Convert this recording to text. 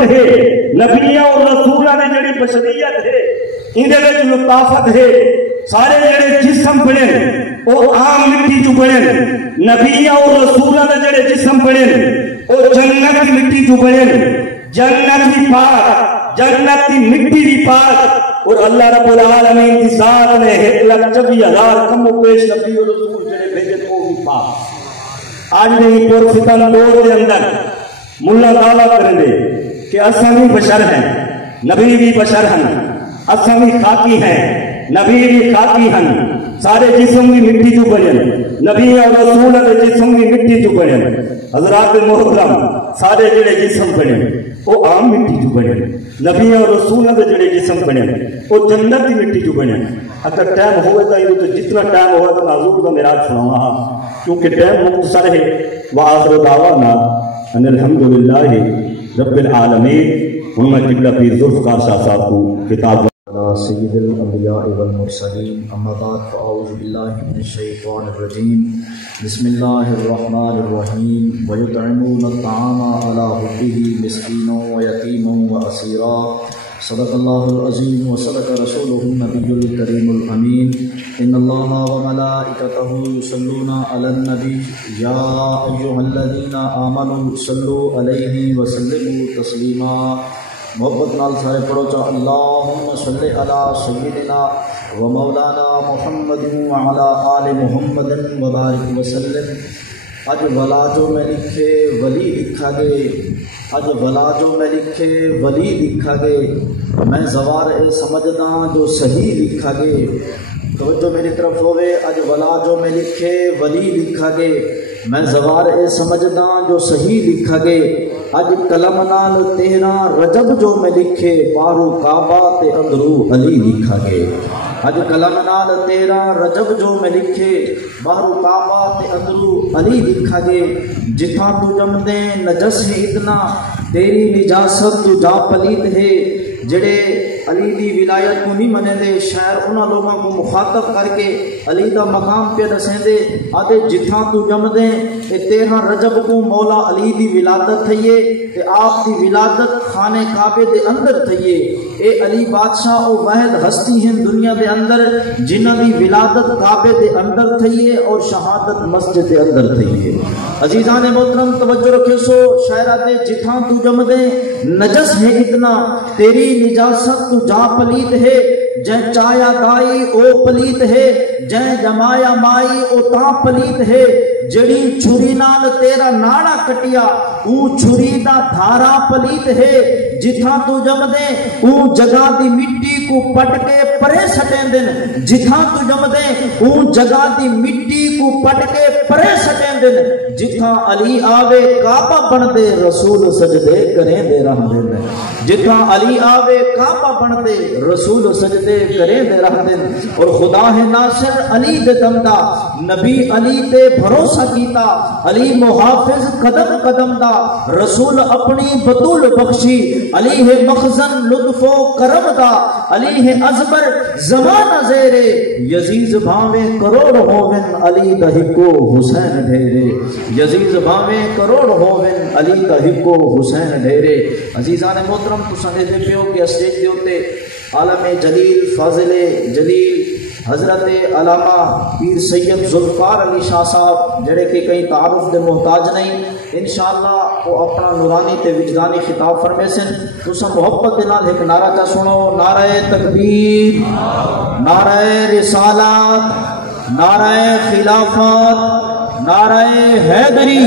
رحمت ہے، نبیاں اور رسولاں نے جڑی بشریت ہے اندے وچ لطافت ہے۔ سارے جڑے جسم بنے وہ عام مٹی چ بنے، نبیاں اور رسولاں نے جڑے جسم بنے وہ جنت کی مٹی چ بنے، جنت کی پاک، جنت کی مٹی بھی پاک، اور اللہ رب العالمین کی ذات نے 1,24,000 کم و بیش نبی اور رسول جڑے بھیجے وہ بھی پاک۔ آج نہیں پور فتن دور کے اندر ملا دعویٰ کریں دے کہ اساں بھی بشر ہیں، نبی بھی بشر ہیں، اساں بھی خاکی ہیں، نبی بھی خاکی ہیں، سارے جسم بھی مٹی جو بنے، نبی اور رسول کے جسم بھی مٹی جو بنے۔ حضرات محترم، سارے جڑے جسم بنے وہ عام مٹی جو بنے، نبی اور رسول کے جڑے جسم بنے وہ جنت کی مٹی جو بنے۔ اگر ٹائم ہوئے تو جتنا ٹائم ہوا تو حضور کا معراج سناؤں گا کیونکہ ٹائم مختصر ہے۔ وآخر دعوانا ان الحمدللہ رب العالمین۔ ان میں قبلہ پیر ذوالفقار شاہ صاحب کو کتاب سید الانبیاء والمرسلین، اما بعد فاعوذ باللہ من الشیطان الرجیم، بسم اللہ الرحمن الرحیم۔ ویطعمون الطعام علی حبہ مسکینا ویتیما واسیرا، صدق اللہ العظیم وصدق رسولہ النبی الکریم الامین۔ ان اللہ وملائکتہ یصلون علی النبی یا ایھا الذین آمنوا صلوا علیہ وسلموا تسلیما۔ محبت نال سارے پڑھو چا اللہم صلی علی سیدنا و مولانا محمد وعلی آل محمد وبارک وسلم۔ اج ولا جو میں لکھے ولی لکھا گے، اج ولا جو میں لکھے ولی لکھا گے، میں زوار اے سمجھدا جو صحیح لکھا گے۔ توجہ میری طرف ہوئے، اج ولا جو میں لکھے ولی لکھا گے، میں زوار اے سمجھدا جو صحیح لکھا گے۔ اج قلم نال تیرا رجب جو میں لکھے، بارو کعبہ تے اندرو علی لکھا گے۔ اج قلم نال تیرا رجب جو میں لکھے، بارو کعبہ تے اندرو علی لکھا گے۔ جتھاں تو جم دے نجس ہے اتنا، تیری نجاست تو جا پلیت ہے۔ جڑے علی دی ولایت کو نہیں منے دے، شاعر انہاں لوگوں کو مخاطب کر کے علی دا مقام پہ دسیں دے، آدھے جتھاں تو جم دے اے 13 رجب کو مولا علی دی ولادت تھئیے، تے آپ دی ولادت خانے کعبے دے اندر تھئیے۔ اے علی بادشاہ او واحد ہستی ہیں دنیا دے اندر جنہ دی ولادت کعبے دے اندر تھئیے اور شہادت مسجد دے اندر تھئیے۔ عزیزان محترم توجہ رکھے سو، شاعرہ دے جتھاں تو جم دے نجس ہے اتنا، تیری نجاست تو جا پلیت ہے۔ جے چایا دائی او پلیت ہے، جے جمایا مائی او تا پلیت ہے۔ جڑی چھری نال تیرا ناڑا کٹیا، او چھری دا دھارا پلیت ہے۔ جتھاں تو جم دے او جگہ دی مٹی کو پٹ کے پرے سٹیں دن، جتھاں تو جم دے او جگہ دی مٹی کو پٹ کے پرے سٹیں دن۔ جتھاں علی آوے کعبہ بن دے، رسول سجدے کریں دے رہ دن۔ جتھاں علی آوے کعبہ بن دے، رسول سجدے کریں دے رہ دن۔ اور خدا ہے ناصر علی دے دم دا، نبی علی تے بھروسہ کیتا، علی محافظ قدم قدم دا، رسول اپنی بطول بخشی، علی ہے مخزن لطف و کرم دا، علی ہے ازبر زمانہ زیرے، یزیز بھاویں کروڑ ہوون علی دا ہکو حسین ڈھیرے، یزیز بھاویں کروڑ ہوون علی دا ہکو حسین ڈھیرے۔ عزیزان محترم تو سنے دے پیو کہ اسٹیج دے ہوتے عالم جلیل فاضل جلیل حضرت علامہ پیر سید ذوالفقار علی شاہ صاحب جڑے کہ کئی تعارف دے محتاج نہیں، انشاءاللہ وہ اپنا نورانی تے وجدانی خطاب فرمے سن۔ تسا محبت دے نال ایک نعرہ چا سنو، نعرہ تکبیر، نعرہ رسالت، نعرہ خلافت، نعرہ حیدری۔